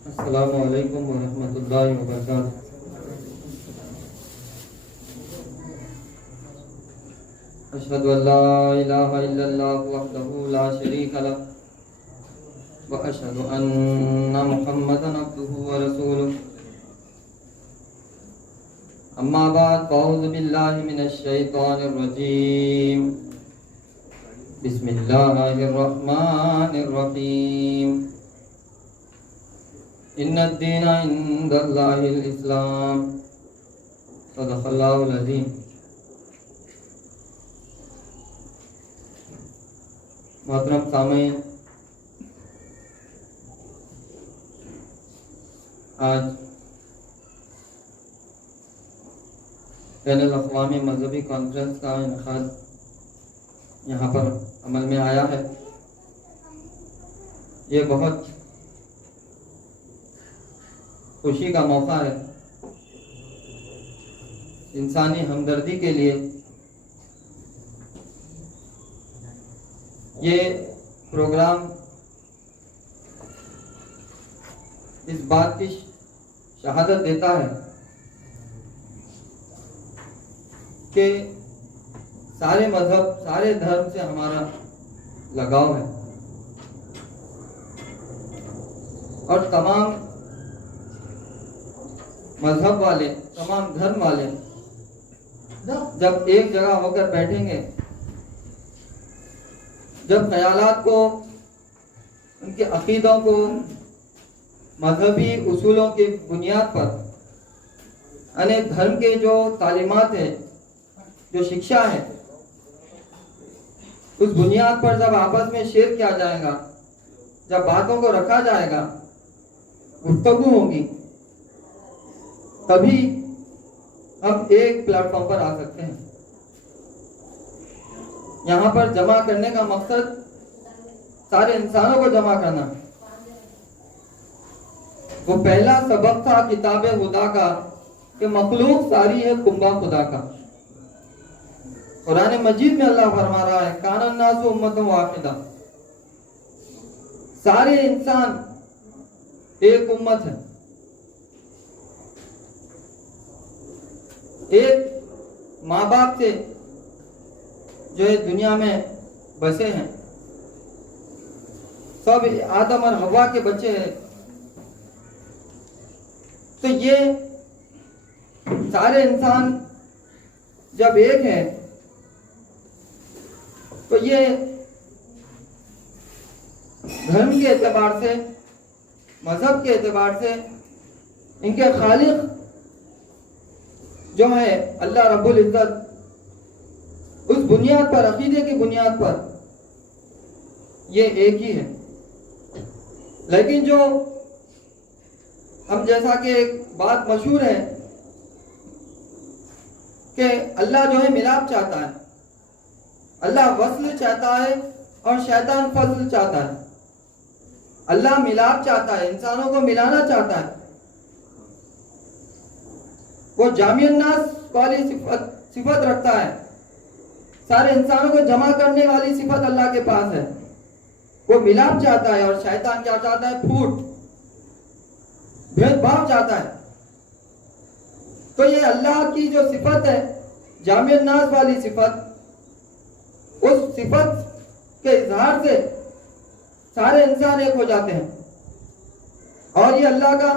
अस्सलामु अलैकुम वरहमतुल्लाहि वबरकातुहू। अशहदु अल्ला इलाहा इल्लल्लाह वहदहू ला शरीका लह व अशहदु अन्ना मुहम्मदन अब्दुहु व रसूलुहु। अम्मा बाद फ़अऊज़ु बिल्लाहि मिनश शैतानिर रजीम। बिस्मिल्लाहिर रहमानिर रहीम। इन्नद्दीना इंदल्लाहिल इस्लाम। सदक़ल्लाहुल अज़ीम। मोहतरम सामीन, आज बैनुल अक़वामी मज़हबी कॉन्फ्रेंस का इनेकाद यहाँ पर अमल में आया है। ये बहुत खुशी का मौका है इंसानी हमदर्दी के लिए। ये प्रोग्राम इस बात की शहादत देता है कि सारे मजहब, सारे धर्म से हमारा लगाव है और तमाम मजहब वाले, तमाम धर्म वाले जब एक जगह होकर बैठेंगे, जब ख्यालात को, उनके अकीदों को मजहबी उसूलों की बुनियाद पर, यानी धर्म के जो तालीमात है, जो शिक्षा है, उस बुनियाद पर जब आपस में शेयर किया जाएगा, जब बातों को रखा जाएगा, गुफ्तगू होगी, तभी हम एक प्लेटफॉर्म पर आ सकते हैं। यहाँ पर जमा करने का मकसद सारे इंसानों को जमा करना। वो पहला सबक था किताब खुदा का कि मखलूक सारी है कुंबा खुदा का। कुरान मजीद में अल्लाह फरमा रहा है कानन नासु उम्मतुन वाहिदा, सारे इंसान एक उम्मत है, एक माँ बाप से जो है दुनिया में बसे हैं, सब आदम और हवा के बच्चे हैं। तो ये सारे इंसान जब एक हैं तो ये धर्म के एतबार से, मजहब के एतबार से इनके खालिक जो है अल्लाह रब्बुल इज्जत, उस बुनियाद पर, अकीदे की बुनियाद पर ये एक ही है। लेकिन जो हम, जैसा कि एक बात मशहूर है कि अल्लाह जो है मिलाप चाहता है, अल्लाह वस्ल चाहता है और शैतान फस्ल चाहता है। अल्लाह मिलाप चाहता है, इंसानों को मिलाना चाहता है। वो जामिउन नास वाली सिफत रखता है, सारे इंसानों को जमा करने वाली सिफत अल्लाह के पास है। वो मिलाप चाहता है और शैतान क्या चाहता है? फूट, भेदभाव चाहता है। तो ये अल्लाह की जो सिफत है जामिउन नास वाली सिफत, उस सिफत के इजहार से सारे इंसान एक हो जाते हैं। और ये अल्लाह का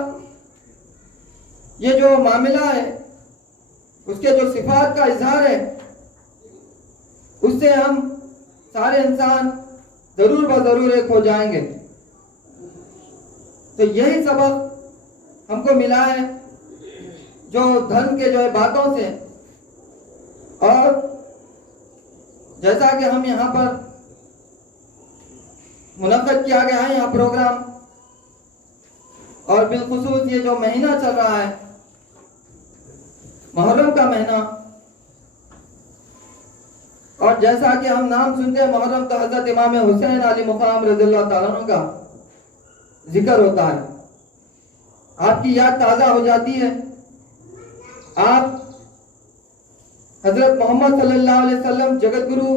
ये जो मामला है, उसके जो सिफात का इजहार है, उससे हम सारे इंसान जरूर ब जरूर एक हो जाएंगे। तो यही सबक हमको मिला है जो धर्म के जो है बातों से। और जैसा कि हम यहाँ पर मुनक़्क़िद किया गया है यहाँ प्रोग्राम, और बिलखुसूस ये जो महीना चल रहा है मुहर्रम का महीना, और जैसा कि हम नाम सुनते हैं मुहर्रम, तो हजरत इमाम हुसैन अली मुक़ाम रज़ियल्लाहु ताला अन्हु का जिक्र होता है। आपकी याद ताज़ा हो जाती है। आप हजरत मोहम्मद सल्लल्लाहु अलैहि वसल्लम जगत गुरु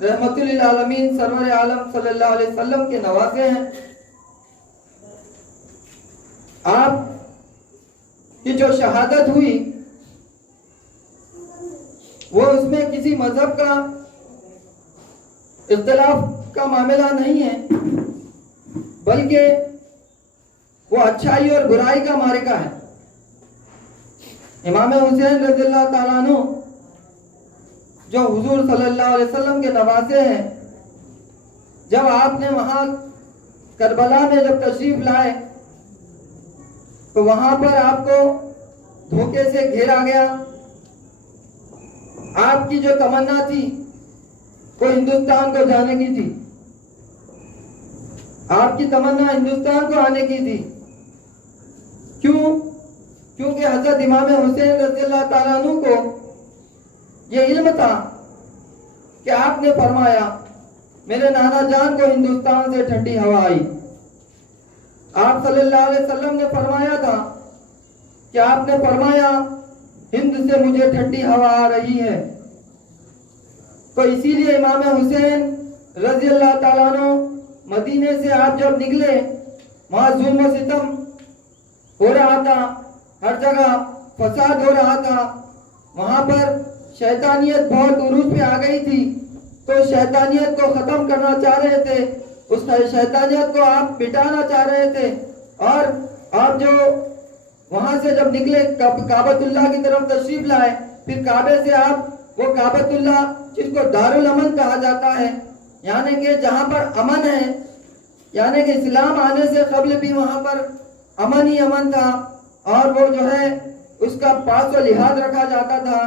रहमतुल लिल आलमीन सरवर आलम सल्लल्लाहु अलैहि वसल्लम के नवासे हैं। आप की जो शहादत हुई वो उसमें किसी मजहब का इख्तिलाफ का मामला नहीं है, बल्कि वो अच्छाई और बुराई का मारिका है। इमाम हुसैन रज़ियल्लाहु ताला अन्हु जो हुजूर सल्लल्लाहु अलैहि वसल्लम के नवासे हैं, जब आपने वहां करबला में जब तशरीफ लाए तो वहां पर आपको धोखे से घेरा गया। आपकी जो तमन्ना थी वो हिंदुस्तान को जाने की थी, आपकी तमन्ना हिंदुस्तान को आने की थी। क्यों? क्योंकि हजरत इमाम हुसैन रज़ियल्लाहु ताला अन्हु को ये इल्म था कि आपने फरमाया मेरे नाना जान को हिंदुस्तान से ठंडी हवा आई। आप सल्लल्लाहु अलैहि वसल्लम ने फरमाया था कि आपने फरमाया हिंद से मुझे ठंडी हवा आ रही है। तो इसीलिए इमाम हुसैन रज़ियल्लाहु ताला अन्हु मदीने से आप जब निकले, वहां जुल्म सितम हो रहा था, हर जगह फसाद हो रहा था, वहां पर शैतानियत बहुत उरूज पे आ गई थी। तो शैतानियत को खत्म करना चाह रहे थे, उस शैतानियत को आप मिटाना चाह रहे थे। और आप जो वहां से जब निकले काबतुल्लाह की तरफ तशरीफ लाए, फिर काबे से आप वो काबतुल्लाह जिसको दारुल अमन कहा जाता है, यानी कि जहां पर अमन है, यानी कि इस्लाम आने से कबल भी वहां पर अमन ही अमन था और वो जो है उसका पास व लिहाज रखा जाता था,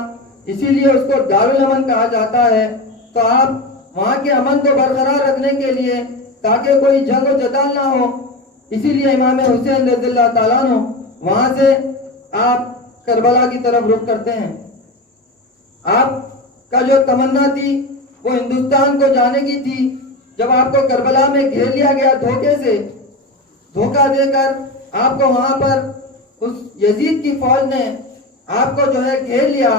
इसीलिए उसको दारुल अमन कहा जाता है। तो आप वहां के अमन को बरकरार रखने के लिए, ताकि कोई जंग व जदाल ना हो, इसीलिए इमाम हुसैन रज़ियल्लाहु ताला अन्हु वहां से आप करबला की तरफ रुख करते हैं। आपका जो तमन्ना थी वो हिंदुस्तान को जाने की थी। जब आपको करबला में घेर लिया गया धोखे से, धोखा देकर आपको वहां पर उस यजीद की फौज ने आपको जो है घेर लिया,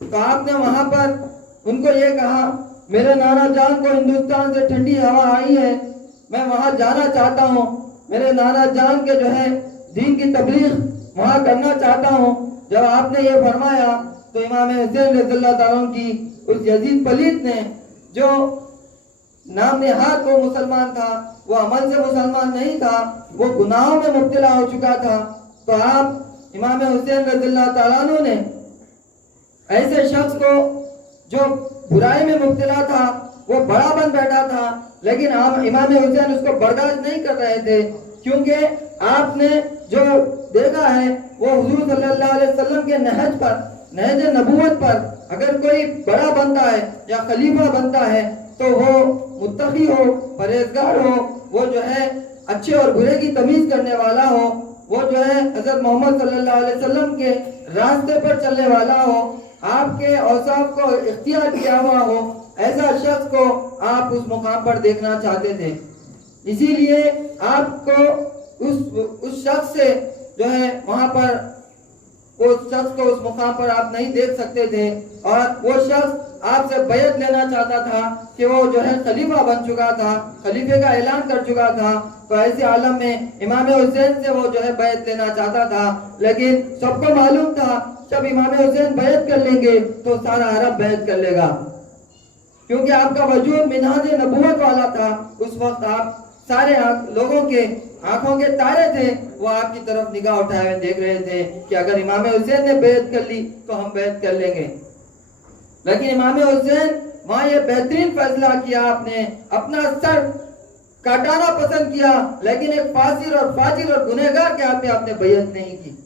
तो आपने वहां पर उनको ये कहा मेरे नाना जान को हिंदुस्तान से ठंडी हवा आई है, मैं वहां जाना चाहता हूँ, मेरे नाना जान के जो है दीन की तबलीग वहां करना चाहता हूँ। जब आपने ये फरमाया तो इमाम हुसैन रज़ियल्लाहु ताला अन्हु की उस यजीद पलीत ने, जो नाम नेहाद वो मुसलमान था, वो अमल से मुसलमान नहीं था, वो गुनाहों में मुब्तला हो चुका था, तो आप इमाम हुसैन रज़ियल्लाहु ताला अन्हु ने ऐसे शख्स को जो बुराई में मुब्तला था, वो बड़ा बन बैठा था, लेकिन इमाम हुसैन उसको बर्दाश्त नहीं कर रहे थे, क्योंकि आपने जो देखा है वो हुजूर सल्लल्लाहु अलैहि वसल्लम के नहज पर, नहज नबूवत पर अगर कोई बड़ा बनता है या खलीफा बनता है तो वो मुत्तकी हो, परहेजगार हो, वो जो है अच्छे और बुरे की तमीज करने वाला हो, वो जो है हजरत मोहम्मद सल्लल्लाहु अलैहि वसल्लम के रास्ते पर चलने वाला हो, आपके औसाफ को इख्तियार किया हुआ हो, ऐसा शख्स को आप उस मुकाम पर देखना चाहते थे। इसीलिए आपको उस शख्स से जो है वहां पर उस शख्स को उस मुकाम पर आप नहीं देख सकते थे, और वो शख्स आपसे बैत लेना चाहता था कि वो जो है खलीफा बन चुका था, खलीफे का ऐलान कर चुका था। तो ऐसे आलम में इमाम हुसैन से वो जो है बैत लेना चाहता था, लेकिन सबको मालूम था जब इमाम हुसैन बैत कर लेंगे तो सारा अरब बैत कर लेगा, क्योंकि आपका वजूद मिन्हाज नबूवत वाला था। उस वक्त आप सारे लोगों के आंखों के तारे थे, वो आपकी तरफ निगाह उठाए हुए देख रहे थे कि अगर इमाम हुसैन ने बैत कर ली तो हम बैत कर लेंगे। लेकिन इमाम हुसैन वहां ये बेहतरीन फैसला किया, आपने अपना सर काटाना पसंद किया, लेकिन एक फासिर और फाजिर और गुनहगार के हाथ में आपने बैत नहीं की।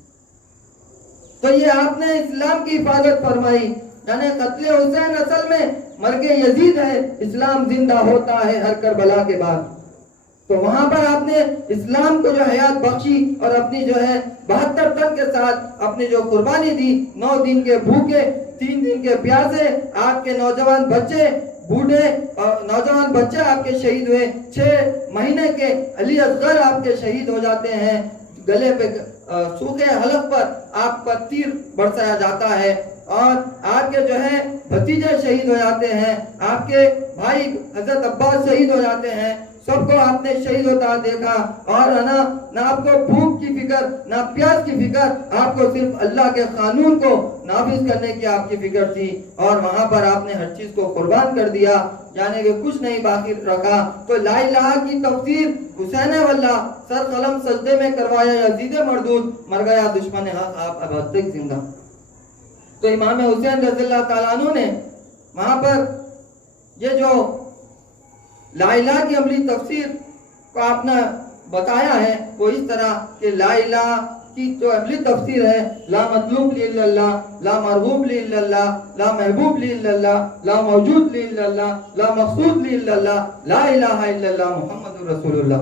तो ये आपने इस्लाम की हिफाजत फरमाई, यानी कत्ले हुसैन असल में मरके यजीद है, इस्लाम जिंदा होता है हर करबला के बाद। तो वहां पर आपने इस्लाम को जो हयात बख्शी और अपनी जो है 72 तन के साथ अपनी जो कुर्बानी दी, 9 दिन के भूखे 3 दिन के प्यासे, आपके नौजवान बच्चे बूढ़े और नौजवान बच्चे आपके शहीद हुए, 6 महीने के अली असगर आपके शहीद हो जाते हैं, गले पे सूखे हलक पर आप पर तीर बरसाया जाता है, और आपके जो है भतीजे शहीद हो जाते हैं, आपके भाई हजरत अब्बास शहीद हो जाते हैं, सबको आपने शहीद होता देखा, और है ना आपको भूख की फिक्र, ना प्यास की फिक्र, आपको सिर्फ अल्लाह के कानून को नाफिज करने की आपकी फिक्र थी, और वहां पर आपने हर चीज को कुर्बान कर दिया, यानी कि कुछ नहीं बाकी रखा। तो ला इलाहा की तफसीर हुसैन वल्ला सर कलम सजदे में करवाया, यजीद मरदूद मर गया दुश्मन हक आप अब तक जिंदा। तो इमाम हुसैन रज़ियल्लाहु ताला अन्हु ने वहां पर ये जो ला इलाहा की अमली तफसीर को आपने बताया है, वो इस तरह कि ला इलाहा की जो अमली तफसीर है, ला मतलूब लिल्लाह, ला मरगूब लिल्लाह, ला महबूब लिल्लाह, ला मौजूद लिल्लाह, ला मक़सूद लिल्लाह, ला इलाहा इल्लल्लाह मुहम्मदुर रसूलुल्लाह।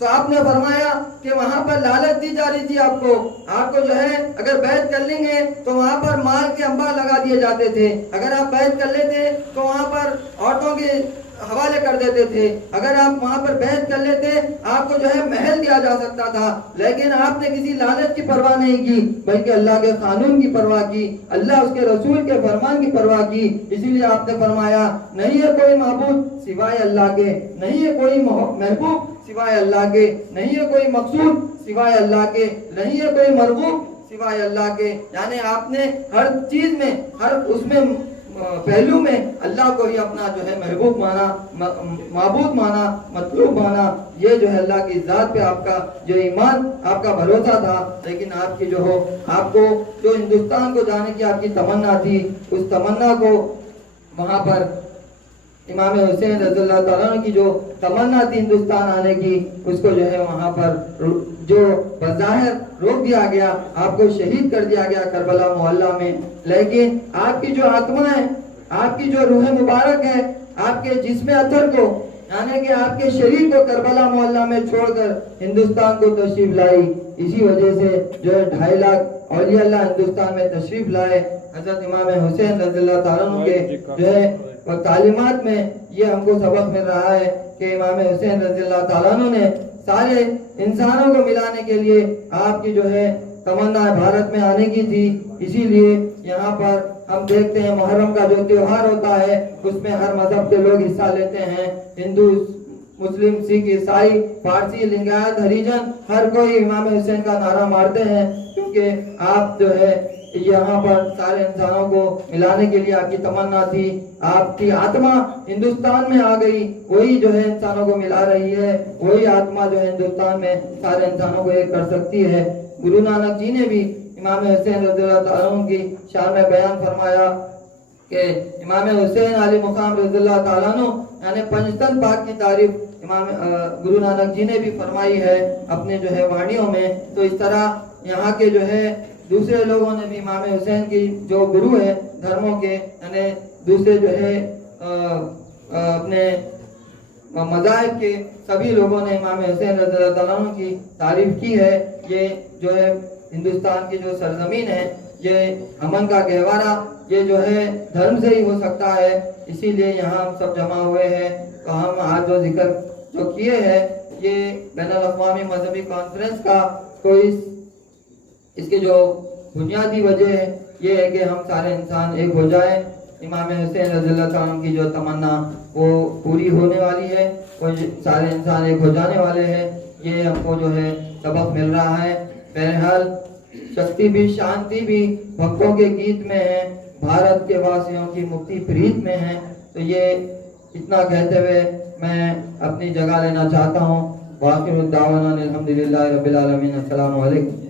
तो आपने फरमाया कि वहां पर लालच दी जा रही थी आपको जो है अगर बैत कर लेंगे तो वहां पर माल के अंबार लगा दिए जाते थे, अगर आप बैत कर लेते तो वहां पर औरतों के हवाले कर देते थे, अगर आप वहां पर बैत कर लेते आपको जो है महल दिया जा सकता था। लेकिन आपने किसी लालच की परवाह नहीं की, बल्कि अल्लाह के कानून की परवाह की, अल्लाह उसके रसूल के फरमान की परवाह की। इसीलिए आपने फरमाया नहीं है कोई माबूद सिवाय अल्लाह के, नहीं है कोई महबूब सिवाय अल्लाह के, नहीं है कोई मकसूद सिवाय अल्लाह के, नहीं है कोई मरगूब सिवाय अल्लाह के। यानी आपने हर चीज में, हर उसमें पहलू में अल्लाह को ही अपना जो है महबूब माना, माबूद माना, मतलूब माना। ये जो है अल्लाह की जात पे आपका जो ईमान, आपका भरोसा था। लेकिन आपकी जो हो, आपको जो हिंदुस्तान को जाने की आपकी तमन्ना थी, उस तमन्ना को वहां पर इमाम हुसैन रज़ियल्लाहु ताला अन्हु की जो तमन्ना थी हिंदुस्तान आने की, उसको जो है वहां पर जो बज़ाहिर रोक दिया गया, आपको शहीद कर दिया गया करबला मोहल्ला में। लेकिन आपकी जो आत्मा है, आपकी जो रूह मुबारक है, आपके जिस्म अतर को, यानी कि आपके शरीर को करबला मोहल्ला में छोड़कर हिंदुस्तान को तशरीफ लाई। इसी वजह से जो है 2.5 लाख औलिया अल्लाह हिंदुस्तान में तशरीफ लाए। हजरत इमाम हुसैन रज़ियल्लाहु ताला अन्हु के जो है और तालीमात में ये हमको सबक मिल रहा है कि इमाम हुसैन रज़ियल्लाहु ताला अन्हु ने सारे इंसानों को मिलाने के लिए आपकी जो है तमन्ना भारत में आने की थी। इसीलिए यहाँ पर हम देखते हैं मुहर्रम का जो त्योहार होता है, उसमें हर मजहब के लोग हिस्सा लेते हैं, हिंदू, मुस्लिम, सिख, ईसाई, पारसी, लिंगायत, हरिजन, हर कोई इमाम हुसैन का नारा मारते हैं, क्योंकि आप जो है यहाँ पर सारे इंसानों को मिलाने के लिए आपकी तमन्ना थी। आपकी आत्मा हिंदुस्तान में आ गई, वही जो है इंसानों को मिला रही है, वही आत्मा जो है हिंदुस्तान में सारे इंसानों को एक कर सकती है। गुरु नानक जी ने भी इमाम हुसैन रज़ियल्लाहु ताला अन्हु की शान में बयान फरमाया कि इमाम हुसैन आली मुकाम रज़ियल्लाहु ताला अन्हु यानी पंजतन पाक की तारीफ इमाम गुरु नानक जी ने भी फरमाई है अपने जो है वाणियों में। तो इस तरह यहाँ के जो है दूसरे लोगों ने भी इमाम हुसैन की जो गुरु है धर्मों के, यानी दूसरे जो है अपने मज़ाहिब के सभी लोगों ने इमाम हुसैन रज़ियल्लाहु ताला अन्हु की तारीफ की है। ये जो है हिंदुस्तान की जो सरजमीन है, ये अमन का गहवारा, ये जो है धर्म से ही हो सकता है। इसीलिए यहाँ हम सब जमा हुए हैं। तो हम आज जो जिक्र जो किए हैं, ये बैनुल अक़वामी मजहबी कॉन्फ्रेंस का, तो इसके जो बुनियादी वजह है ये है कि हम सारे इंसान एक हो जाए। इमाम हुसैन रज़ियल्लाहु ताला अन्हु की जो तमन्ना वो पूरी होने वाली है, वो सारे इंसान एक हो जाने वाले हैं। ये हमको जो है सबक मिल रहा है। बहरहाल शक्ति भी शांति भी भक्तों के गीत में है, भारत के वासियों की मुक्ति प्रीत में है। तो ये इतना कहते हुए मैं अपनी जगह लेना चाहता हूँ। वाक़िअ दावाना अल्हम्दुलिल्लाहि रब्बिल आलमीन। अस्सलामु अलैकुम।